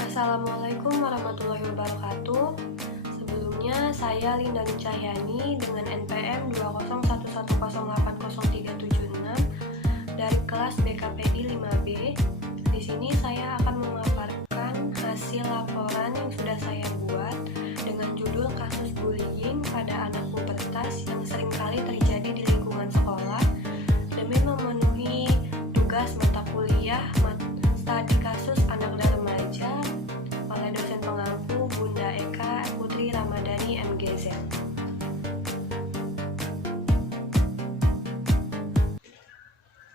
Assalamualaikum warahmatullahi wabarakatuh. Sebelumnya saya Linda Cahyani dengan NPM 20110803776 dari kelas BKPI 5B. Di sini saya akan memaparkan hasil laporan yang sudah saya buat dengan judul kasus bullying pada anak pubertas yang seringkali terjadi di lingkungan sekolah demi memenuhi tugas mata kuliah studi kasus anak dan remaja oleh dosen pengampu Bunda Eka Putri Ramadhani MGZ.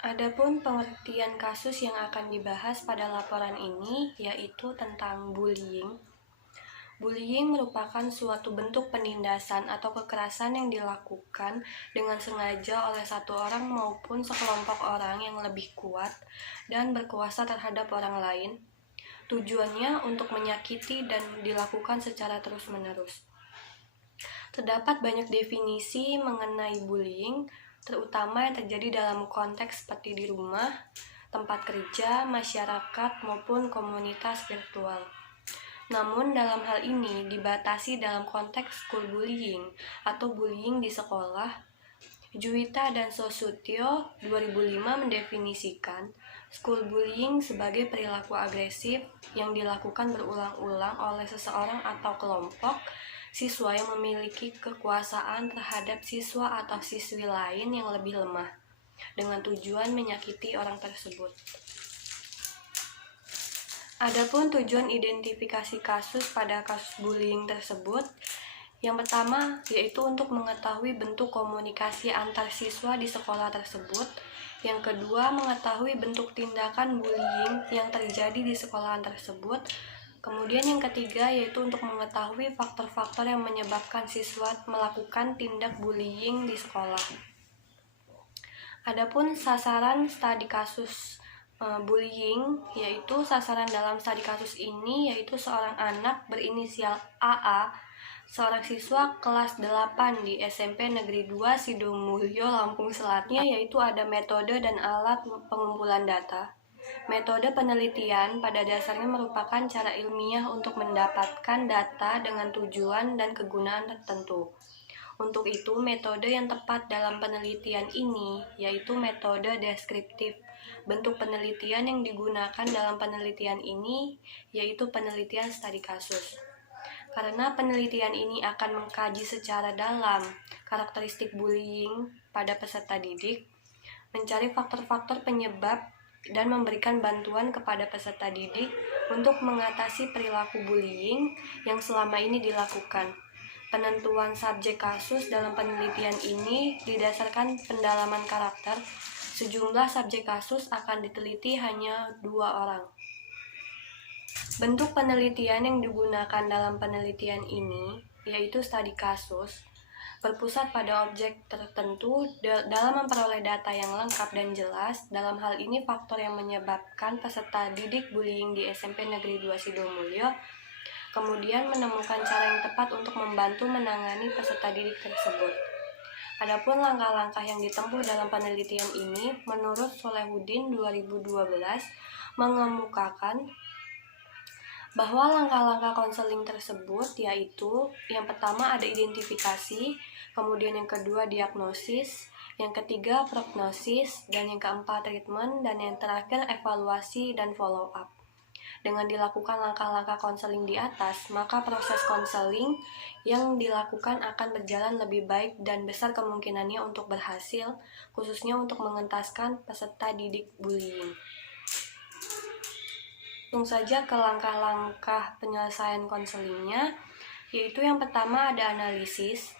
Adapun pengertian kasus yang akan dibahas pada laporan ini yaitu tentang bullying. Bullying merupakan suatu bentuk penindasan atau kekerasan yang dilakukan dengan sengaja oleh satu orang maupun sekelompok orang yang lebih kuat dan berkuasa terhadap orang lain. Tujuannya untuk menyakiti dan dilakukan secara terus-menerus. Terdapat banyak definisi mengenai bullying, terutama yang terjadi dalam konteks seperti di rumah, tempat kerja, masyarakat, maupun komunitas virtual. Namun dalam hal ini dibatasi dalam konteks school bullying atau bullying di sekolah. Juwita dan Sosutyo 2005 mendefinisikan school bullying sebagai perilaku agresif yang dilakukan berulang-ulang oleh seseorang atau kelompok siswa yang memiliki kekuasaan terhadap siswa atau siswi lain yang lebih lemah dengan tujuan menyakiti orang tersebut. Adapun tujuan identifikasi kasus pada kasus bullying tersebut, yang pertama yaitu untuk mengetahui bentuk komunikasi antar siswa di sekolah tersebut. Yang kedua, mengetahui bentuk tindakan bullying yang terjadi di sekolahan tersebut. Kemudian yang ketiga yaitu untuk mengetahui faktor-faktor yang menyebabkan siswa melakukan tindak bullying di sekolah. Adapun sasaran studi kasus bullying, yaitu sasaran dalam studi kasus ini yaitu seorang anak berinisial AA, seorang siswa kelas 8 di SMP Negeri 2 Sidomulyo, Lampung Selatan, yaitu ada metode dan alat pengumpulan data. Metode penelitian pada dasarnya merupakan cara ilmiah untuk mendapatkan data dengan tujuan dan kegunaan tertentu. Untuk itu, metode yang tepat dalam penelitian ini yaitu metode deskriptif. Bentuk penelitian yang digunakan dalam penelitian ini yaitu penelitian studi kasus. Karena penelitian ini akan mengkaji secara dalam karakteristik bullying pada peserta didik, mencari faktor-faktor penyebab dan memberikan bantuan kepada peserta didik untuk mengatasi perilaku bullying yang selama ini dilakukan. Penentuan subjek kasus dalam penelitian ini didasarkan pendalaman karakter. Sejumlah subjek kasus akan diteliti hanya 2 orang. Bentuk penelitian yang digunakan dalam penelitian ini yaitu studi kasus, berpusat pada objek tertentu dalam memperoleh data yang lengkap dan jelas. Dalam hal ini faktor yang menyebabkan peserta didik bullying di SMP Negeri 2 Sidomulyo, kemudian menemukan cara yang tepat untuk membantu menangani peserta didik tersebut. Adapun langkah-langkah yang ditempuh dalam penelitian ini menurut Solehudin 2012 mengemukakan bahwa langkah-langkah konseling tersebut yaitu yang pertama ada identifikasi, kemudian yang kedua diagnosis, yang ketiga prognosis, dan yang keempat treatment, dan yang terakhir evaluasi dan follow up. Dengan dilakukan langkah-langkah konseling di atas, maka proses konseling yang dilakukan akan berjalan lebih baik dan besar kemungkinannya untuk berhasil, khususnya untuk mengentaskan peserta didik bullying. Langsung saja ke langkah-langkah penyelesaian konselingnya, yaitu yang pertama ada analisis.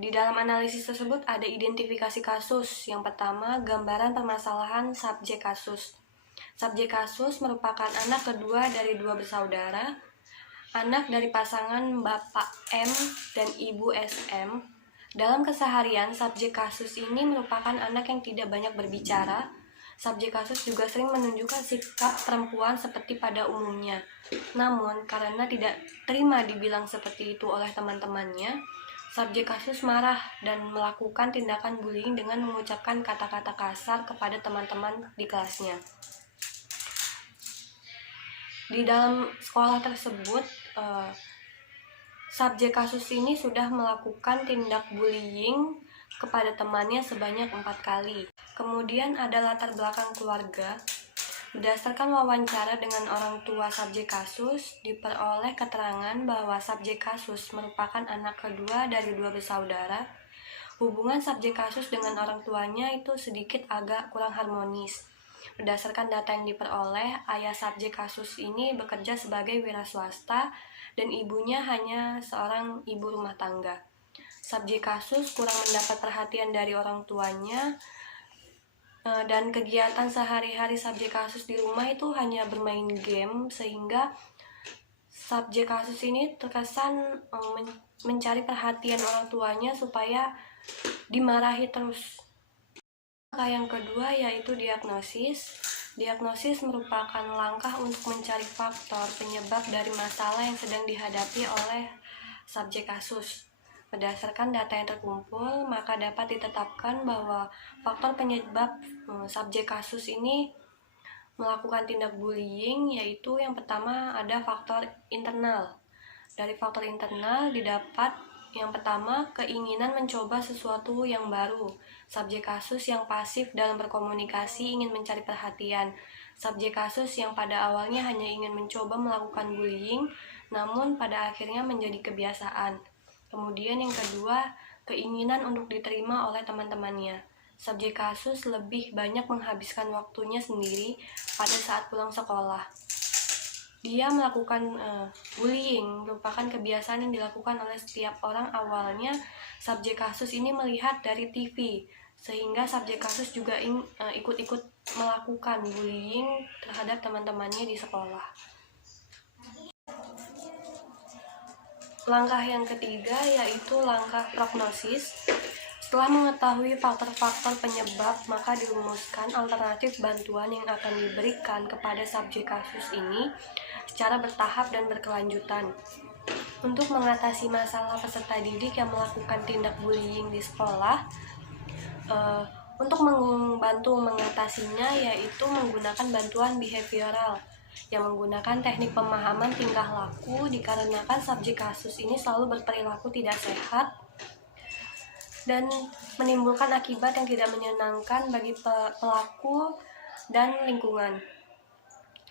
Di dalam analisis tersebut ada identifikasi kasus. Yang pertama, gambaran permasalahan subjek kasus. Subjek kasus merupakan anak kedua dari 2 bersaudara, anak dari pasangan Bapak M dan Ibu SM. Dalam keseharian, subjek kasus ini merupakan anak yang tidak banyak berbicara, Subjek kasus juga sering menunjukkan sikap perempuan seperti pada umumnya. Namun, karena tidak terima dibilang seperti itu oleh teman-temannya, subjek kasus marah dan melakukan tindakan bullying dengan mengucapkan kata-kata kasar kepada teman-teman di kelasnya. Di dalam sekolah tersebut, subjek kasus ini sudah melakukan tindak bullying kepada temannya sebanyak 4 kali. Kemudian ada latar belakang keluarga. Berdasarkan wawancara dengan orang tua subjek kasus, diperoleh keterangan bahwa subjek kasus merupakan anak kedua dari 2 bersaudara. Hubungan subjek kasus dengan orang tuanya itu sedikit agak kurang harmonis. Berdasarkan data yang diperoleh, ayah subjek kasus ini bekerja sebagai wira swasta dan ibunya hanya seorang ibu rumah tangga. Subjek kasus kurang mendapat perhatian dari orang tuanya, dan kegiatan sehari-hari subjek kasus di rumah itu hanya bermain game, sehingga subjek kasus ini terkesan mencari perhatian orang tuanya supaya dimarahi terus. Langkah yang kedua yaitu diagnosis. Diagnosis merupakan langkah untuk mencari faktor penyebab dari masalah yang sedang dihadapi oleh subjek kasus. Berdasarkan data yang terkumpul, maka dapat ditetapkan bahwa faktor penyebab subjek kasus ini melakukan tindak bullying, yaitu yang pertama ada faktor internal. Dari faktor internal didapat yang pertama, keinginan mencoba sesuatu yang baru. Subjek kasus yang pasif dalam berkomunikasi ingin mencari perhatian. Subjek kasus yang pada awalnya hanya ingin mencoba melakukan bullying, namun pada akhirnya menjadi kebiasaan. Kemudian yang kedua, keinginan untuk diterima oleh teman-temannya. Subjek kasus lebih banyak menghabiskan waktunya sendiri pada saat pulang sekolah. Dia melakukan bullying, merupakan kebiasaan yang dilakukan oleh setiap orang. Awalnya, subjek kasus ini melihat dari TV, sehingga subjek kasus juga ikut-ikut melakukan bullying terhadap teman-temannya di sekolah. Langkah yang ketiga yaitu langkah prognosis. Setelah mengetahui faktor-faktor penyebab, maka dirumuskan alternatif bantuan yang akan diberikan kepada subjek kasus ini secara bertahap dan berkelanjutan. Untuk mengatasi masalah peserta didik yang melakukan tindak bullying di sekolah, untuk membantu mengatasinya yaitu menggunakan bantuan behavioral yang menggunakan teknik pemahaman tingkah laku, dikarenakan subjek kasus ini selalu berperilaku tidak sehat dan menimbulkan akibat yang tidak menyenangkan bagi pelaku dan lingkungan,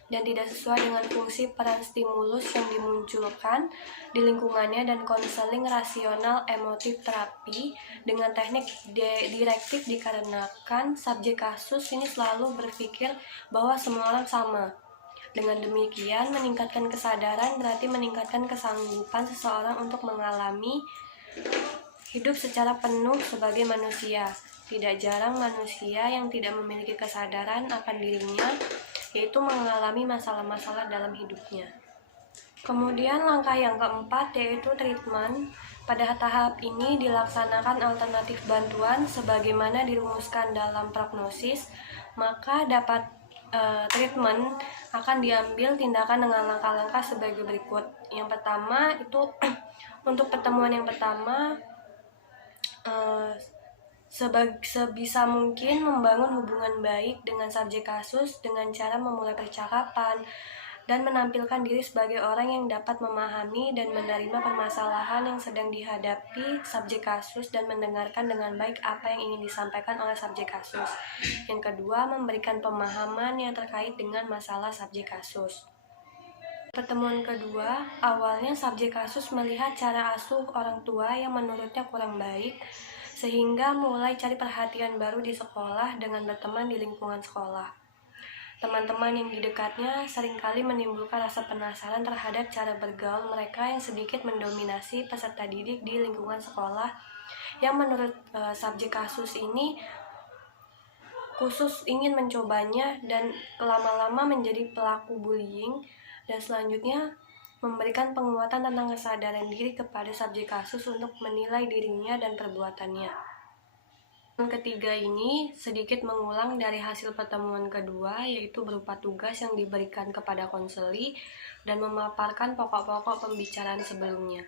dan tidak sesuai dengan fungsi peran stimulus yang dimunculkan di lingkungannya, dan konseling rasional emotif terapi dengan teknik direktif dikarenakan subjek kasus ini selalu berpikir bahwa semua orang sama. Dengan demikian, meningkatkan kesadaran berarti meningkatkan kesanggupan seseorang untuk mengalami hidup secara penuh sebagai manusia. Tidak jarang manusia yang tidak memiliki kesadaran akan dirinya, yaitu mengalami masalah-masalah dalam hidupnya. Kemudian langkah yang keempat yaitu treatment. Pada tahap ini dilaksanakan alternatif bantuan sebagaimana dirumuskan dalam prognosis, maka dapat treatment akan diambil tindakan dengan langkah-langkah sebagai berikut. Yang pertama itu untuk pertemuan yang pertama, sebisa mungkin membangun hubungan baik dengan subjek kasus dengan cara memulai percakapan dan menampilkan diri sebagai orang yang dapat memahami dan menerima permasalahan yang sedang dihadapi subjek kasus dan mendengarkan dengan baik apa yang ingin disampaikan oleh subjek kasus. Yang kedua, memberikan pemahaman yang terkait dengan masalah subjek kasus. Pertemuan kedua, awalnya subjek kasus melihat cara asuh orang tua yang menurutnya kurang baik, sehingga mulai cari perhatian baru di sekolah dengan berteman di lingkungan sekolah. Teman-teman yang di dekatnya seringkali menimbulkan rasa penasaran terhadap cara bergaul mereka yang sedikit mendominasi peserta didik di lingkungan sekolah, yang menurut subjek kasus ini khusus ingin mencobanya dan lama-lama menjadi pelaku bullying, dan selanjutnya memberikan penguatan tentang kesadaran diri kepada subjek kasus untuk menilai dirinya dan perbuatannya. Yang ketiga ini sedikit mengulang dari hasil pertemuan kedua, yaitu berupa tugas yang diberikan kepada konseli dan memaparkan pokok-pokok pembicaraan sebelumnya.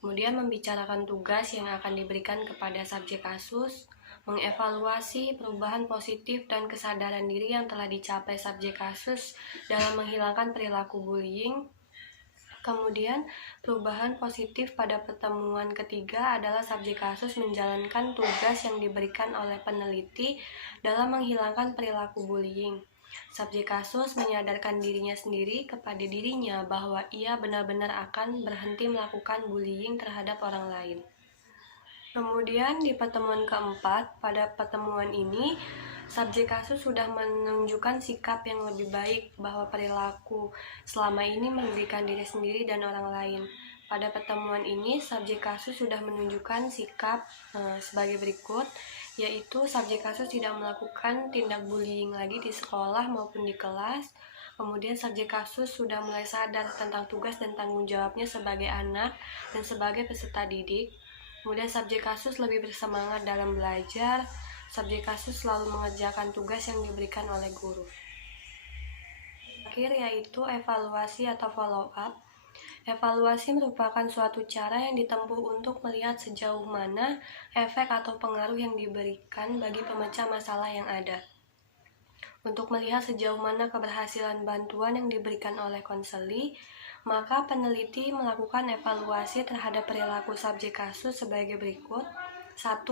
Kemudian membicarakan tugas yang akan diberikan kepada subjek kasus, mengevaluasi perubahan positif dan kesadaran diri yang telah dicapai subjek kasus dalam menghilangkan perilaku bullying. Kemudian, perubahan positif pada pertemuan ketiga adalah subjek kasus menjalankan tugas yang diberikan oleh peneliti dalam menghilangkan perilaku bullying. Subjek kasus menyadarkan dirinya sendiri kepada dirinya bahwa ia benar-benar akan berhenti melakukan bullying terhadap orang lain. Kemudian di pertemuan keempat, pada pertemuan ini subjek kasus sudah menunjukkan sikap yang lebih baik bahwa perilaku selama ini merugikan diri sendiri dan orang lain. Pada pertemuan ini, subjek kasus sudah menunjukkan sikap sebagai berikut, yaitu subjek kasus tidak melakukan tindak bullying lagi di sekolah maupun di kelas. Kemudian subjek kasus sudah mulai sadar tentang tugas dan tanggung jawabnya sebagai anak dan sebagai peserta didik. Kemudian subjek kasus lebih bersemangat dalam belajar. Subjek kasus selalu mengerjakan tugas yang diberikan oleh guru. Akhir yaitu evaluasi atau follow up. Evaluasi merupakan suatu cara yang ditempuh untuk melihat sejauh mana efek atau pengaruh yang diberikan bagi pemecah masalah yang ada. Untuk melihat sejauh mana keberhasilan bantuan yang diberikan oleh konseli, maka peneliti melakukan evaluasi terhadap perilaku subjek kasus sebagai berikut. 1.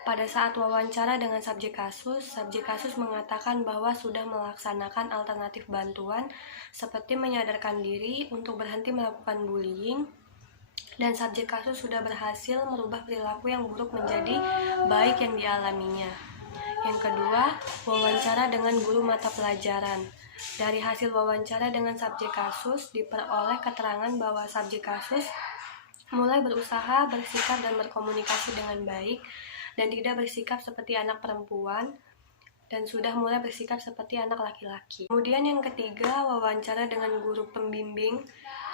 Pada saat wawancara dengan subjek kasus mengatakan bahwa sudah melaksanakan alternatif bantuan seperti menyadarkan diri untuk berhenti melakukan bullying, dan subjek kasus sudah berhasil merubah perilaku yang buruk menjadi baik yang dialaminya. Yang kedua, wawancara dengan guru mata pelajaran. Dari hasil wawancara dengan subjek kasus diperoleh keterangan bahwa subjek kasus mulai berusaha bersikap dan berkomunikasi dengan baik dan tidak bersikap seperti anak perempuan dan sudah mulai bersikap seperti anak laki-laki. Kemudian yang ketiga, wawancara dengan guru pembimbing.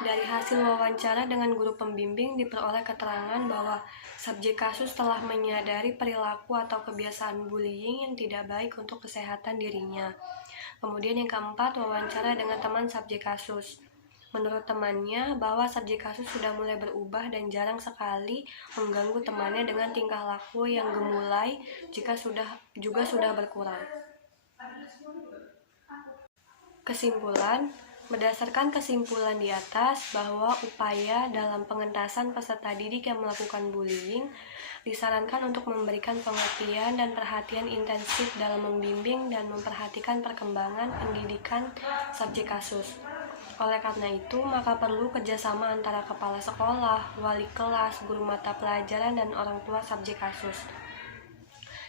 Dari hasil wawancara dengan guru pembimbing diperoleh keterangan bahwa subjek kasus telah menyadari perilaku atau kebiasaan bullying yang tidak baik untuk kesehatan dirinya. Kemudian yang keempat, wawancara dengan teman subjek kasus. Menurut temannya, bahwa subjek kasus sudah mulai berubah dan jarang sekali mengganggu temannya dengan tingkah laku yang gemulai jika sudah berkurang. Kesimpulan, berdasarkan kesimpulan di atas bahwa upaya dalam pengentasan peserta didik yang melakukan bullying disarankan untuk memberikan pengertian dan perhatian intensif dalam membimbing dan memperhatikan perkembangan pendidikan subjek kasus. Oleh karena itu, maka perlu kerjasama antara kepala sekolah, wali kelas, guru mata pelajaran, dan orang tua subjek kasus.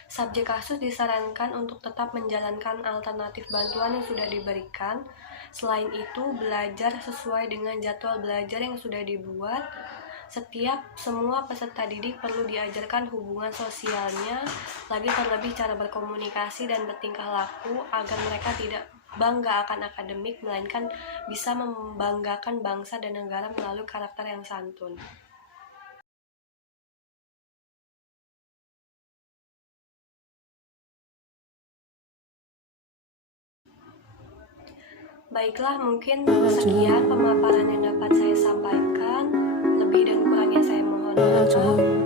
Subjek kasus disarankan untuk tetap menjalankan alternatif bantuan yang sudah diberikan. Selain itu, belajar sesuai dengan jadwal belajar yang sudah dibuat. Semua peserta didik perlu diajarkan hubungan sosialnya, lagi terlebih cara berkomunikasi dan bertingkah laku agar mereka tidak bangga akan akademik, melainkan bisa membanggakan bangsa dan negara melalui karakter yang santun. Baiklah, mungkin sekian pemaparan yang dapat saya sampaikan. Lebih dan kurangnya saya mohon maaf.